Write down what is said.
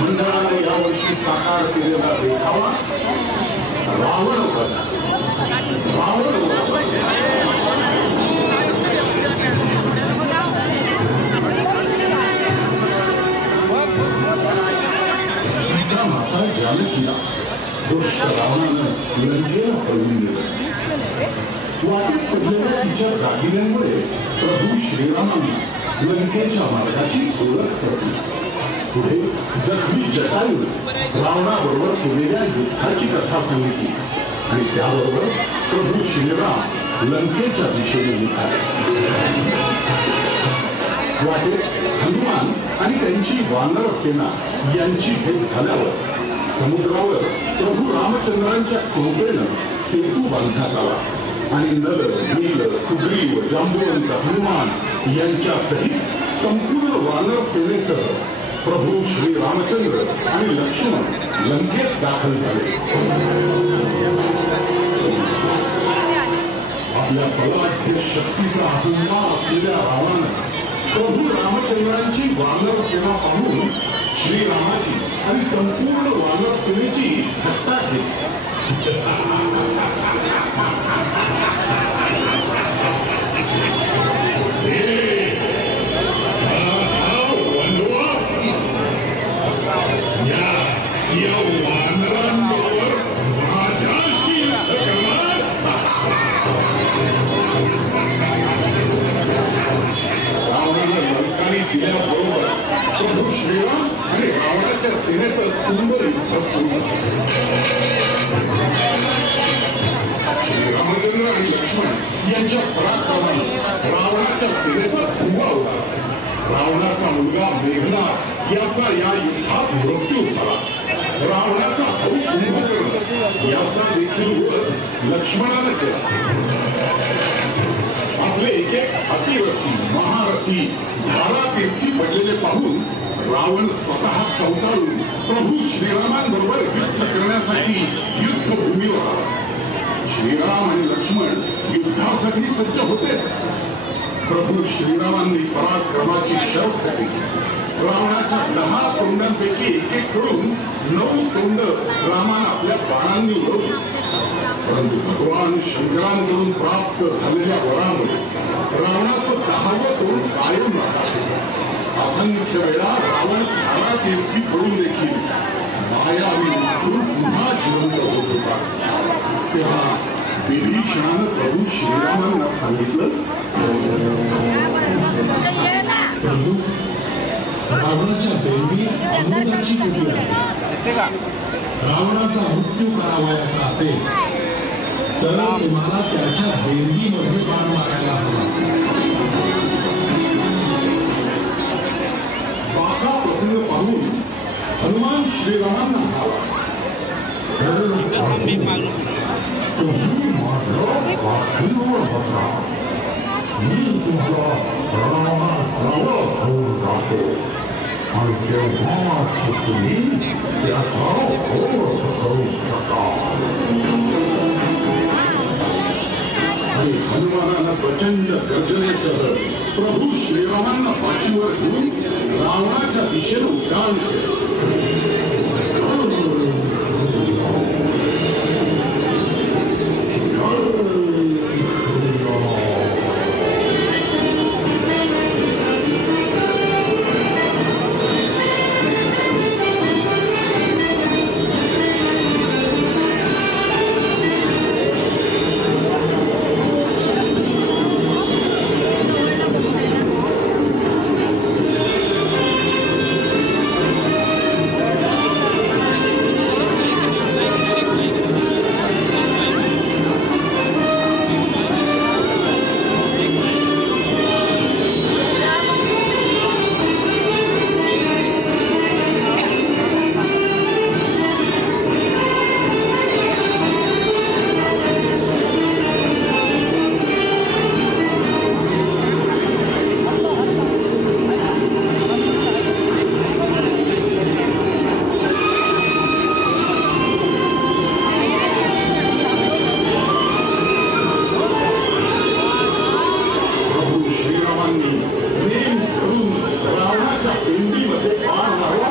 मंडळाने यावर्षी साकार केलेला देखावा रावण होता. सीतामाता जानकीला दुष्ट रावणानं लंकेला पळवून दिलं. वाटेत पडलेल्या तिच्या दागिन्यांमुळे प्रभू श्रीरामांनी लंकेच्या मार्गाची ओळख करली. पुढे जखमी जटायू रावणाबरोबर केलेल्या युद्धाची कथा सांगितली आणि त्याबरोबर प्रभू श्रीराम लंकेच्या दिशेने निघाले. वाटेत हनुमान आणि त्यांची वानर सेना यांची भेट झाल्यावर समुद्रावर प्रभू रामचंद्रांच्या कृपेनं सेतू बांधण्यात आला आणि नल, नील, सुग्रीव, जांबुवंत, हनुमान यांच्या सहित संपूर्ण वानर सेनेसह प्रभू श्री रामचंद्र आणि लक्ष्मण लंकेत दाखल झाले. आपल्या बलाढ्य शक्तीचा अभिमान असलेल्या रावणानं प्रभू रामचंद्रांची वानर सेना पाहून श्रीरामाची आणि संपूर्ण वानर सेनेची थट्टा केली. दिल्याबरोबर प्रभू श्रीराम आणि रावणाच्या सेनेचं सुंदर युद्ध सुरू झालं. रामचंद्र आणि लक्ष्मण यांच्या पराक्रमाने रावणाच्या सेनेचा धुव्वा उडाला. रावणाचा मुलगा मेघनाद याचा या युद्धात मृत्यू झाला. रावणाचा भाऊ कुंभकर्ण याचा देखील वध लक्ष्मणाने केला. आपले एक एक अतिरथी, महारथी, धारातीर्थी पडलेले पाहून रावण स्वतः चौताळून प्रभू श्रीरामांबरोबर युद्ध करण्यासाठी युद्धभूमीवर आला. श्रीराम आणि लक्ष्मण युद्धासाठी सज्ज होते. प्रभू श्रीरामांनी पराक्रमाची शर्थ केली. रावणाच्या 10 तोंडांपैकी एक करून 9 तोंड रामानं आपल्या बाणांनी उडवली. परंतु भगवान शंकरांकडून प्राप्त झालेल्या वरामुळे रावणाचं 10वं तोंड कायम राहते. असंख्य वेळा रावण धारातीर्थी पडून देखील मायावी उठून पुन्हा जिवंत होत होता. तेव्हा विभीषणानं प्रभू श्रीरामांना सांगितलं, प्रभू रावणाच्या बेंबी अमृताची कुठली आहे. रावणाचा मृत्यू करावयाचा असेल तर तुम्हाला त्याच्या बेंबीमध्ये बाण मारायला हवा. बाका प्रसंग पाहून हनुमान श्रीरामांना म्हणाला, तुम्ही माझ्या पाठीवर बसा, मी तुमचा रावण होऊन जातो आणि तेव्हा तुम्ही त्याचा होत करू शकाल. आणि हनुमानानं प्रचंड गर्जनेसह प्रभू श्रीरामांना पाठीवर घेऊन रावणाच्या दिशेनं उड्डाण केलं. प्रेम करून रावणाच्या पेंडीमध्ये पार लावला